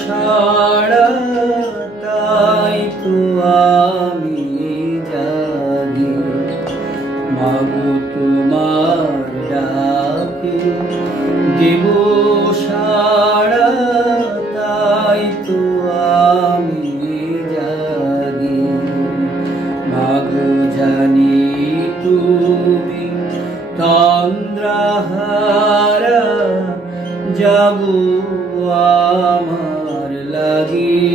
সাড়া তাই তো আমি জাগি মাগো তোমার ডাকে দেব সাড়া তাই তো আমি জাগি মাগো জানি তুমি তন্দ্রাহারা জাগো আমার লাগি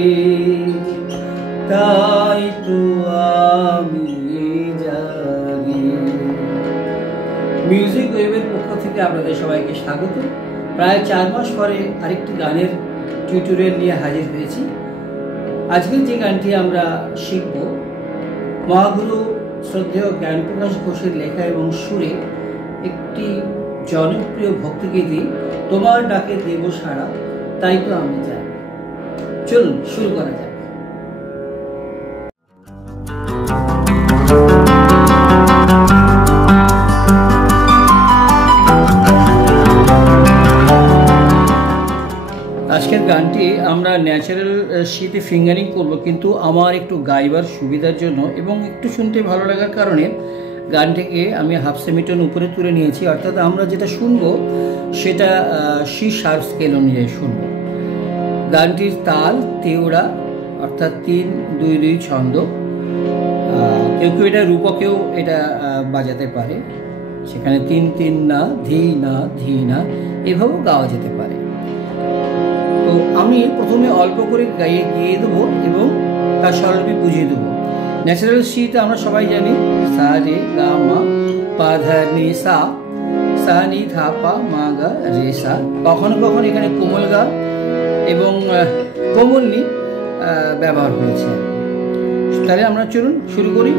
তাই তো আমি জাগি। মিউজিক ওয়েভের পক্ষ থেকে আপনাদের সবাইকে স্বাগত। প্রায় 4 মাস পরে আরেকটি গানের টিউটোরিয়াল নিয়ে হাজির হয়েছি। আজকের যে গানটি আমরা শিখব মহাগুরু শ্রদ্ধেয় জ্ঞানপ্রকাশ ঘোষের লেখা এবং সুরে একটি জনপ্রিয় ভক্তিগীতি তোমার ডাকে দেব সাড়া তাই তো আমি চাই। চলুন শুরু করা যাক। আজকের গানটি আমরা ন্যাচারাল শীতে ফিঙ্গারিং করব, কিন্তু আমার একটু গাইবার সুবিধার জন্য এবং একটু শুনতে ভালো লাগার কারণে গানটিকে আমি হাফ সেমিটোন উপরে তুলে নিয়েছি। অর্থাৎ আমরা যেটা শুনবো সেটা সি শার্প স্কেল অনুযায়ী শুনব। গানটির তাল তেওড়া, অর্থাৎ 3-2-2 ছন্দ। কেউ কেউ এটা রূপকেও এটা বাজাতে পারে, সেখানে 3-3 না, ধি না, ধি না, এভাবেও গাওয়া যেতে পারে। তো আমি প্রথমে অল্প করে গিয়ে দেবো এবং তার স্বরলিপি বুঝিয়ে দেবো। ন্যাচারাল শীতে আমরা সবাই জানি সা রে গা মা পা ধা নি সা, সা নি ধা পা মা গা রে সা। কখনো কখনো এখানে কোমল গা এবং কোমল নি ব্যবহার হয়েছে। তাহলে আমরা চলুন শুরু করি।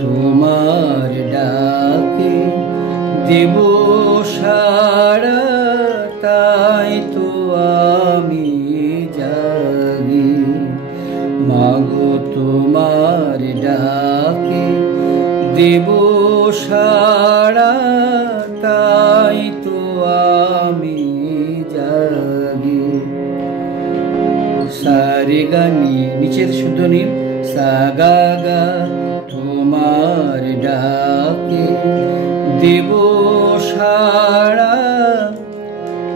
তোমার ডাকে দেব সাড়া তাই তো আমি জাগি মাগো তোমার ডাকে দেব সাড়া তাই তো আমি জাগি। সা রে গা নি, নিচের শুদ্ধ নি, সা গা গা তোমার ডাকে দেব সাড়া,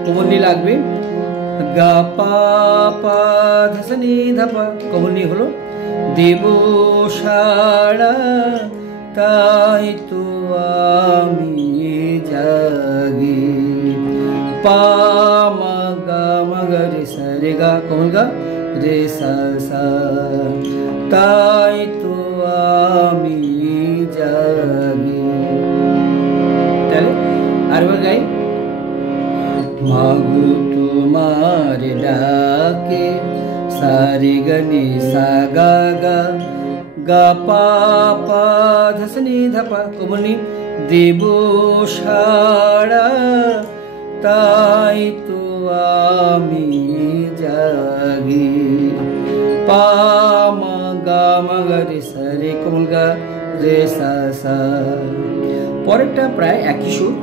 কোমলনি লাগবে। গা পা পা ধাসানি ধাপা, কোমলনি হলো। দেব সাড়া তাই তো আমি জাগি পা মা গা মা গা রে সা রে গা, কোমল গা রে সা সা তাই তো আমি জাগি। তাহলে আরেকবার গাই। মাগো তোমার ডাকে সা রে গা নি সা গা গা, গা পা পা ধাসানি ধাপা, কোমলনি দেব সাড়া তাই তো আমি জাগি পা মা গা মা গা রে সা রে, কোমল গা রে সা সা। পরেরটা প্রায় একই সুর।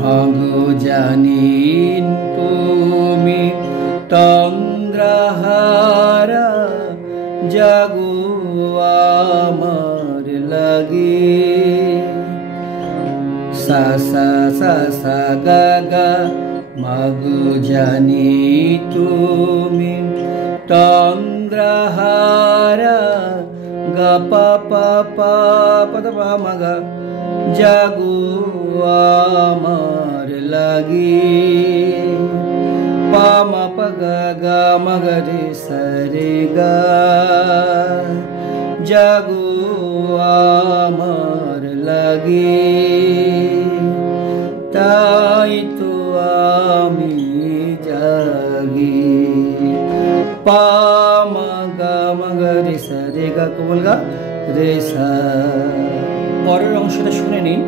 মাগো জানি তুমি তন্দ্রাহারা জাগো আমার লাগে সা সা সা সা গা গা মাগো জানি তুমি তন্দ্রাহারা গা পা পা পা পা পা মা গা জাগো আমার লাগি পা মা পা গা গা মা গা রে সা রে গা জাগো আমার লাগি তাই তো আমি জাগি পা মা গা রে সা রে গা, কোমল গা রে সা। পরের অংশটা শুনে নিন।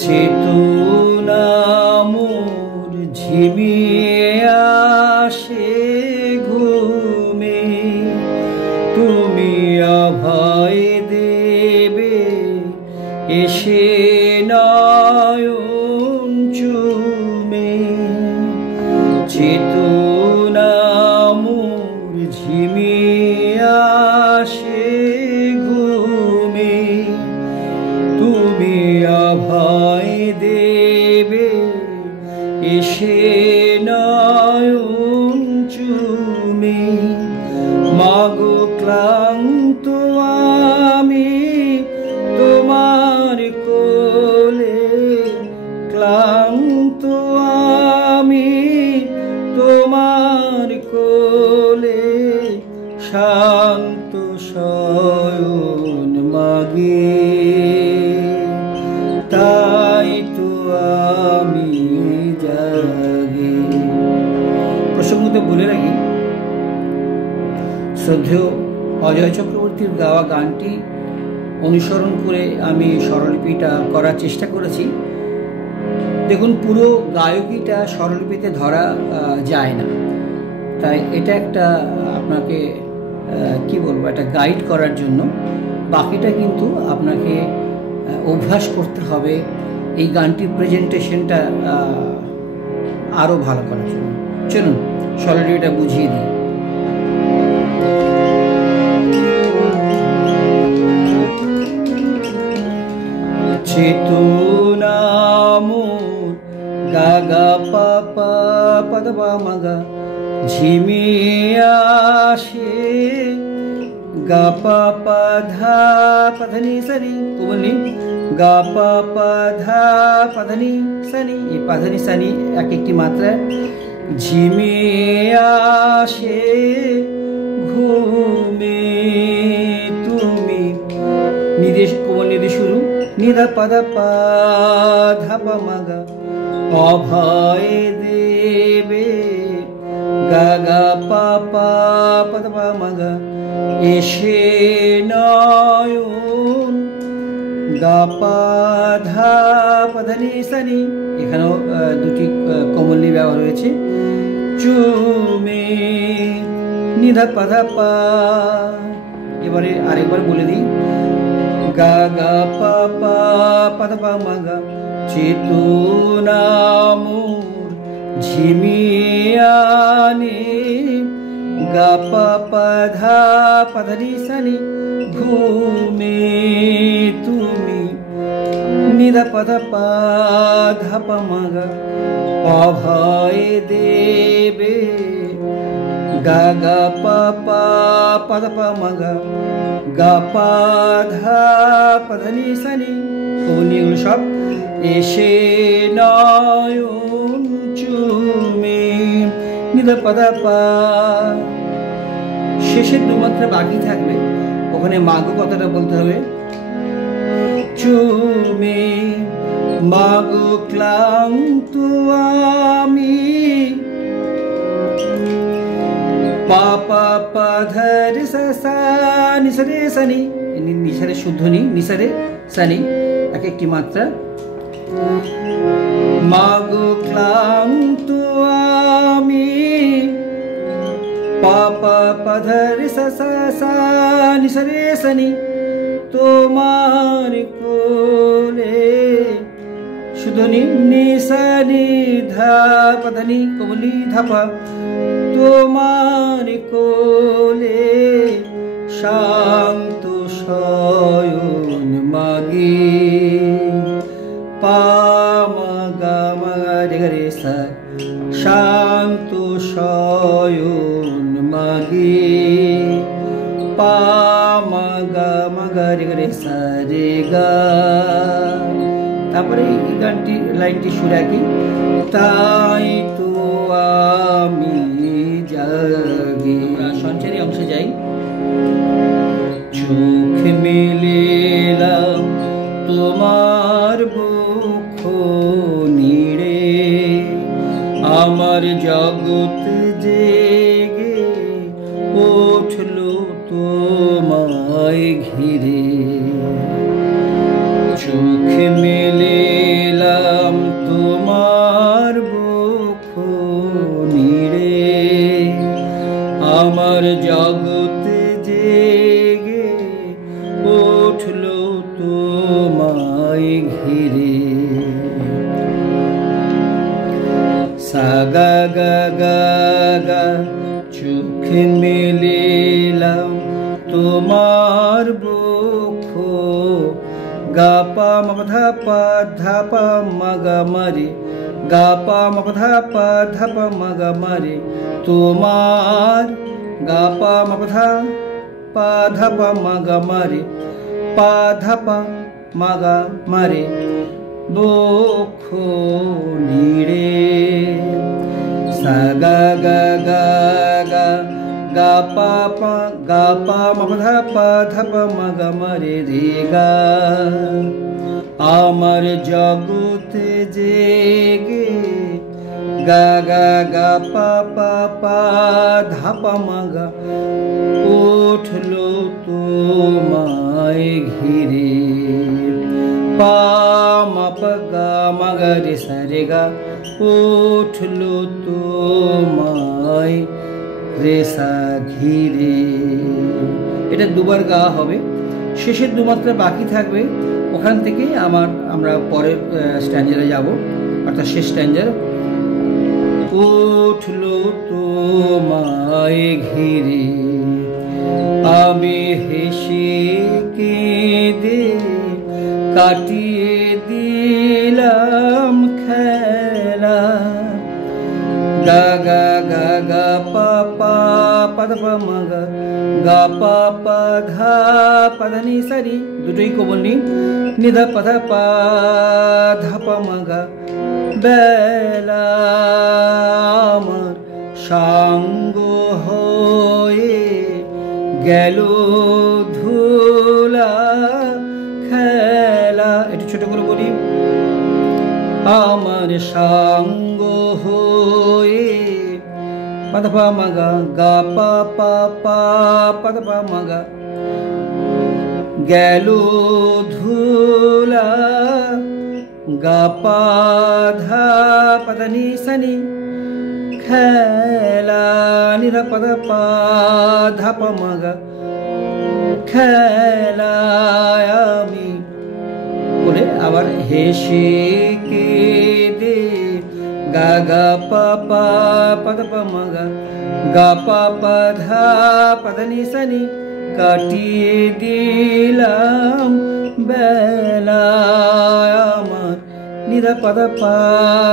চেতনা মোর ঝিমিয়ে আসে ঘুমে, তুমি অভয় দেবে এসে নয়ন চুমে। চেতনা মোর ঝিমিয়ে আসে ঘুমে, তুমি অভয় দেবে এসে নয়ন চুমে। মাগো ক্লান্ত আমি তোমার কোলে, ক্লান্ত আমি তোমার কোলে, শান্ত শয়ন মাগে, তাই তো আমি জাগি। প্রসঙ্গতে বলে রাখি, শ্রদ্ধেয় অজয় চক্রবর্তীর গাওয়া গানটি অনুসরণ করে আমি স্বরলিপিটা করার চেষ্টা করেছি। দেখুন, পুরো গায়কিটা স্বরলিপিতে ধরা যায় না, তাই এটা একটা আপনাকে কি বলবো, একটা গাইড করার জন্য। বাকিটা কিন্তু আপনাকে অভ্যাস করতে হবে এই গানটির প্রেজেন্টেশনটা আরও ভালো করার জন্য। চলুন স্বরলিপিটা বুঝিয়ে দিই। চেতনা মোর গা গা পা পা পদ পা মা গা ঝিমিয়ে আসে, গা পা পা ধা পধনি সনি, কোমলনি গা পা পা ধা পধনি সনি, এই পধনি সনি এক একটি মাত্রা। ঝিমিয়ে আসে ঘুমে তুমি, নিদেশ কোমল নিদে শুরু, নিধা পদ পা ধা পা মা গা, অভয় দেবে গা গা পা পা পদ পা মা গা, এসে নয়ন গা পা ধা পধনি সনি, এখানেও দুটি কোমলনি ব্যবহার হয়েছে। চুমে নিধা পদ পা, এবারে আরেকবার বলে দিই, গা গা পা পা পদ পা মা গা, চেতনা মোর ঝিমিয়ে আনে, গা পা পা ধা পধনি সনি, ঘুমে তুমি, নিধা পদ পা ধা পা মা গা, অভয় দেবে গা গা পা পা পদ পা মা গা, গা পা ধা পধনি সনি, কোমলনিগুলো সব। এসে নয়ন চুমে, নিধা পদ পা। শেষের দু মাত্রা বাকি থাকবে, ওখানে মাগো কথাটা বলতে হবে। চুমে মাগো ক্লান্ত আমি, পা পা পা ধরে সা নিসরে সনি, নিসারে শুদ্ধ নি, নিসারে সনি এক একটি মাত্রা। মাগো ক্লান্ত আমি, পা পা পা ধরে সা নিসরে সনি, তোমার কোলে, শুদ্ধ নি, নিসানি ধা পধনি কোমলি ধা পা, তোমার কোলে, শান্ত শয়ন মাগে, পা মা গা মা রে গা রে সা, শান্ত শয়ন মাগে, পা মা গা রে গা রে সা রে গা। তারপরে এই গানটি লাইনটি সুর একই, তাই তো আমি জাগি। সঞ্চারী অংশে যাই। চোখ মেলেলাম তোমার বুক নিড়ে, আমার জগৎ জেগে উঠল তোমায় ঘিরে। চোখ মেলেলাম তোমার বুক নিড়ে, আমার জগৎ জেগে উঠল তোমায় ঘিরে। সা গা গা গা গা চোখ মেলিলাম তোমার বক্ষ গা পা মা ধা পা ধা পা মা গা মা রে গা পা মা ধা পা ধা পা মা গা মা রে তোমার গা পা মা ধা পা ধা পা মা গা মা রে পা ধা পা মা গা মা রে বক্ষ নিড়ে সা গা গা গা গা গা পা পা গা পা মা ধা পা ধা পা মা গা মা রে রে গা আমার জগতে জেগে গা গা গা পা পা পা ধা পা মা গা উঠলো তোমায় ঘিরে পা মা পা গা মা গা রে সা রে গা উঠলো তোমায় রে সা ঘিরে। এটা দুবার গাওয়া হবে, শেষের দু মাত্রা বাকি থাকবে, ওখান থেকে আমরা পরের স্ট্যান্ডারে যাব, অর্থাৎ শেষ স্ট্যান্ডার। উঠলো তোমায় ঘিরে আমি হেসে কেঁদে কাটিয়ে দিলাম খেলা গা গা গা গা পা পা পা ধা পা মা গা গা পা পা ধা পা ধা নি সা রি, দুটোই কোমল নি, নি ধা পা ধা পা ধা পা মা গা বেলা আমার সাঙ্গ হয়ে গেল ধুলা খেলা। একটু ছোট করে বলি, আমার সাঙ্গ হয়ে পা ধা পা মা গা গা পা পা পা পা ধা পা মা গা গেল ধুলা গা পা ধা পা ধা নি সা নি খেলা নি ধা পা ধা পা ধা পা মা গা খেলা আমি বলে আবার হেসে কেঁদে গা গা পা পা পা ধা পা মা গা গা পা পা ধা পা ধা নি সা নি কাটিয়ে দিলাম বেলা আমার নি ধা পা ধা পা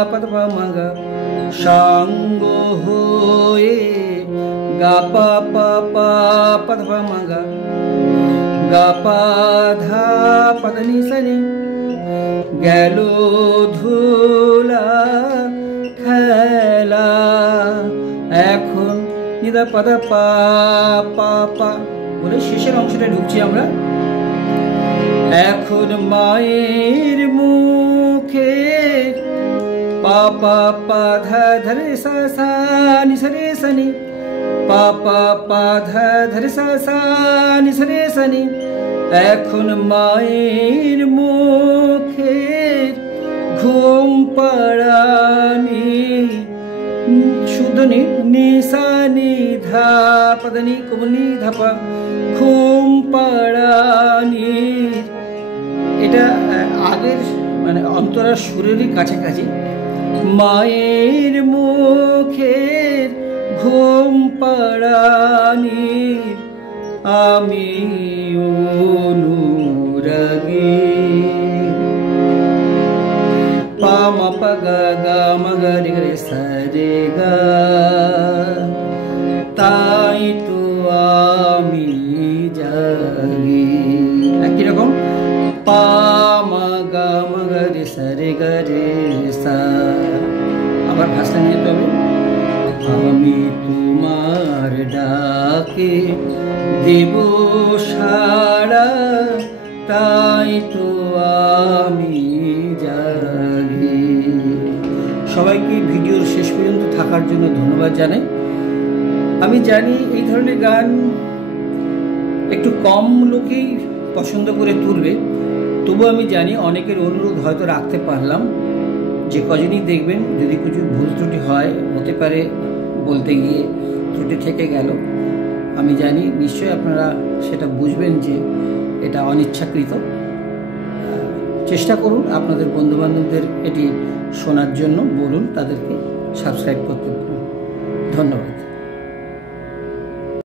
পা ধা পা মা গা সাঙ্গ হয়ে গা পা পা পা পা ধা পা মা গা গা পা ধা পা ধা নি সা নি গেল ধুলা খেলা। এখন নি ধা পা ধা পা পা পা বলে শেষের অংশটা ঢুকছি আমরা। এখন মায়ের মুখে পা পা পা ধা ধা রে সা সা নি সা রে সা নি পা পা পা ধা ধা রে সা সা নি সা রে সা নি। এখন মায়ের মুখে ঘুম পাড়ানি শুদ্ধ নি নি সা নি ধা পা ধা নি কোমল নি ধা পা ঘুম পাড়ানি। এটা আগের মানে অন্তরা সুরেরই কাছাকাছি। মায়ের মুখের ঘুম পাড়ানি আমি অনুরাগী পা মা পা গা গা মা গা রে রে সা রে গা তাই তো আমি জাগি। একই রকম পা মা গা মা গা রে সা রে গা রে সা। আবার ভাষা নিয়ে তবে আমি তোমার ডাকে দেব সাড়া তাই তো আমি জাগি। সবাইকে ভিডিওর শেষ পর্যন্ত থাকার জন্য ধন্যবাদ জানাই। আমি জানি এই ধরনের গান একটু কম লোকেই পছন্দ করে তুলবে, তবু আমি জানি অনেকের অনুরোধ হয়তো রাখতে পারলাম। যে কজনই দেখবেন যদি কিছু ভুল ত্রুটি হয় হতে পারে, বলতে গিয়ে ত্রুটি থেকে গেল, আমি জানি নিশ্চয়ই আপনারা সেটা বুঝবেন যে এটা অনিচ্ছাকৃত। চেষ্টা করুন আপনাদের বন্ধুবান্ধবদের এটি শোনার জন্য, বলুন তাদেরকে। সাবস্ক্রাইব করতে পারেন। ধন্যবাদ।